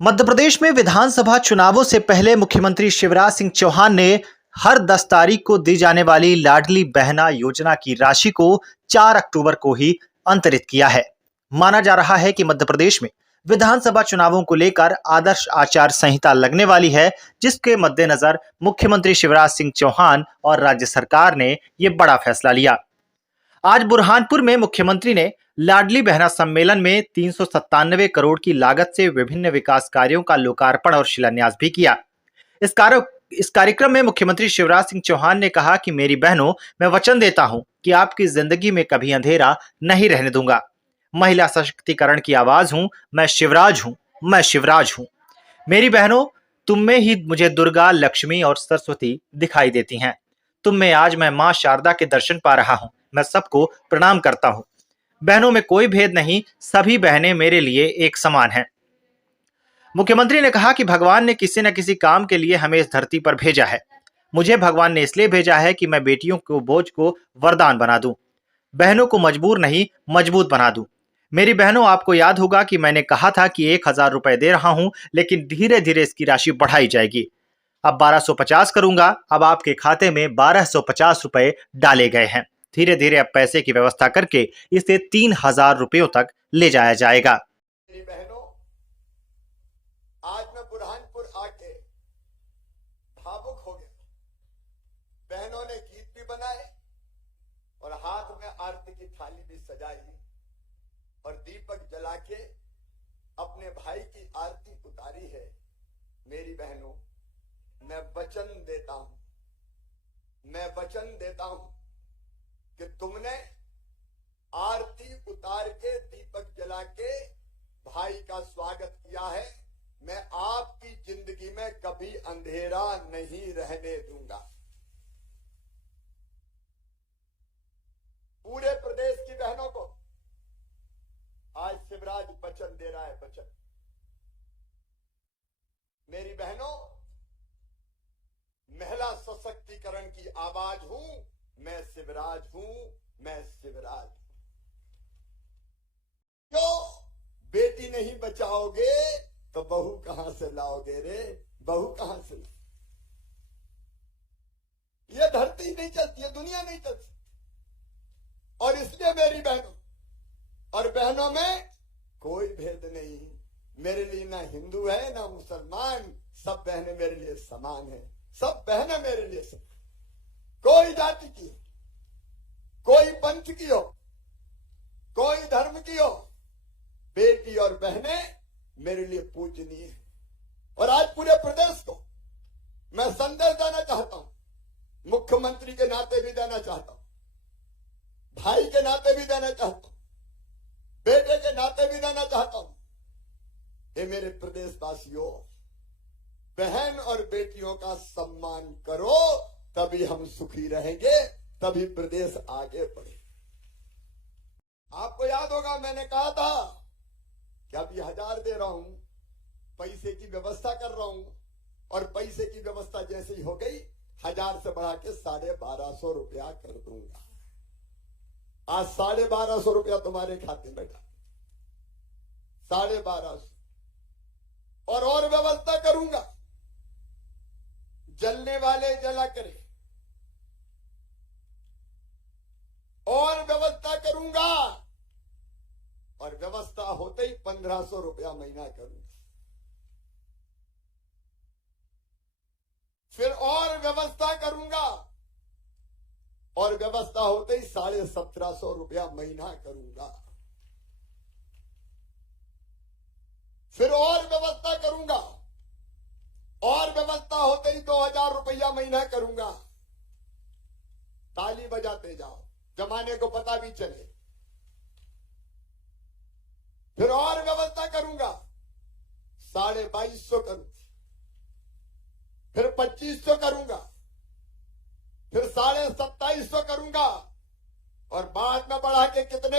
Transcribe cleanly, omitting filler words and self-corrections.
मध्य प्रदेश में विधानसभा चुनावों से पहले मुख्यमंत्री शिवराज सिंह चौहान ने हर 10 तारीख को दी जाने वाली लाडली बहना योजना की राशि को 4 अक्टूबर को ही अंतरित किया है। माना जा रहा है कि मध्य प्रदेश में विधानसभा चुनावों को लेकर आदर्श आचार संहिता लगने वाली है, जिसके मद्देनजर मुख्यमंत्री शिवराज सिंह चौहान और राज्य सरकार ने ये बड़ा फैसला लिया। आज बुरहानपुर में मुख्यमंत्री ने लाडली बहना सम्मेलन में 397 करोड़ की लागत से विभिन्न विकास कार्यों का लोकार्पण और शिलान्यास भी किया। इस कार्यक्रम में मुख्यमंत्री शिवराज सिंह चौहान ने कहा कि मेरी बहनों, मैं वचन देता हूं कि आपकी जिंदगी में कभी अंधेरा नहीं रहने दूंगा। महिला सशक्तिकरण की आवाज हूं, मैं शिवराज हूं, मैं शिवराज हूं। मेरी बहनों, तुम में ही मुझे दुर्गा, लक्ष्मी और सरस्वती दिखाई देती हैं। तुम में आज मैं मां शारदा के दर्शन पा रहा हूं। मैं सबको प्रणाम करता हूं। बहनों में कोई भेद नहीं, सभी बहनें मेरे लिए एक समान हैं। मुख्यमंत्री ने कहा कि भगवान ने किसी न किसी काम के लिए हमें इस धरती पर भेजा है। मुझे भगवान ने इसलिए भेजा है कि मैं बेटियों को बोझ को वरदान बना दूं, बहनों को मजबूर नहीं मजबूत बना दूं। मेरी बहनों, आपको याद होगा कि मैंने कहा था कि 1000 रुपए दे रहा हूं, लेकिन धीरे धीरे इसकी राशि बढ़ाई जाएगी। अब 1250 करूंगा। अब आपके खाते में 1250 रुपए डाले गए हैं। धीरे धीरे अब पैसे की व्यवस्था करके इसे 3000 रुपयों तक ले जाया जाएगा। मेरी बहनों, आज मैं बुरहानपुर आके भावुक हो गया। बहनों ने गीत भी बनाए और हाथ में आरती की थाली भी सजाई और दीपक जला के अपने भाई की आरती उतारी है। मेरी बहनों, मैं वचन देता हूं कि तुमने आरती उतार के दीपक जला के भाई का स्वागत किया है। मैं आपकी जिंदगी में कभी अंधेरा नहीं रहने दूंगा। पूरे प्रदेश की बहनों को आज शिवराज वचन दे रहा है। वचन, मेरी बहनों, महिला सशक्तिकरण की आवाज हूं, मैं शिवराज हूं, मैं शिवराज हूं। क्यों बेटी नहीं बचाओगे तो बहू कहां से लाओगे रे? बहू कहां से? ये धरती नहीं चलती, ये दुनिया नहीं चलती। और इसलिए मेरी बहनों और बहनों में कोई भेद नहीं। मेरे लिए ना हिंदू है ना मुसलमान, सब बहनें मेरे लिए समान है। सब बहनें मेरे लिए समान। कोई जाति की हो, कोई पंथ की हो, कोई धर्म की हो, बेटी और बहनें मेरे लिए पूजनीय है। और आज पूरे प्रदेश को मैं संदेश देना चाहता हूं, मुख्यमंत्री के नाते भी देना चाहता हूं, भाई के नाते भी देना चाहता हूं, बेटे के नाते भी देना चाहता हूं। ये मेरे प्रदेशवासियों, बहन और बेटियों का सम्मान करो, तभी हम सुखी रहेंगे, तभी प्रदेश आगे बढ़े। आपको याद होगा मैंने कहा था कि अभी 1000 दे रहा हूं, पैसे की व्यवस्था कर रहा हूं, और पैसे की व्यवस्था जैसे ही हो गई 1000 से बढ़ा के 1250 रुपया कर दूंगा। आज 1250 रुपया तुम्हारे खाते में डाल, 1250। और व्यवस्था करूंगा, जलने वाले जला करें। और व्यवस्था करूंगा, और व्यवस्था होते ही 1500 रुपया महीना करूंगा। फिर और व्यवस्था करूंगा, और व्यवस्था होते ही 1750 रुपया महीना करूंगा। फिर और व्यवस्था करूंगा, और व्यवस्था होते ही 2000 रुपया महीना करूंगा। ताली बजाते जाओ, जमाने को पता भी चले। फिर और व्यवस्था करूंगा, 2250 करूंगा। फिर 2500 करूंगा, फिर 2750 करूंगा, और बाद में बढ़ा के कितना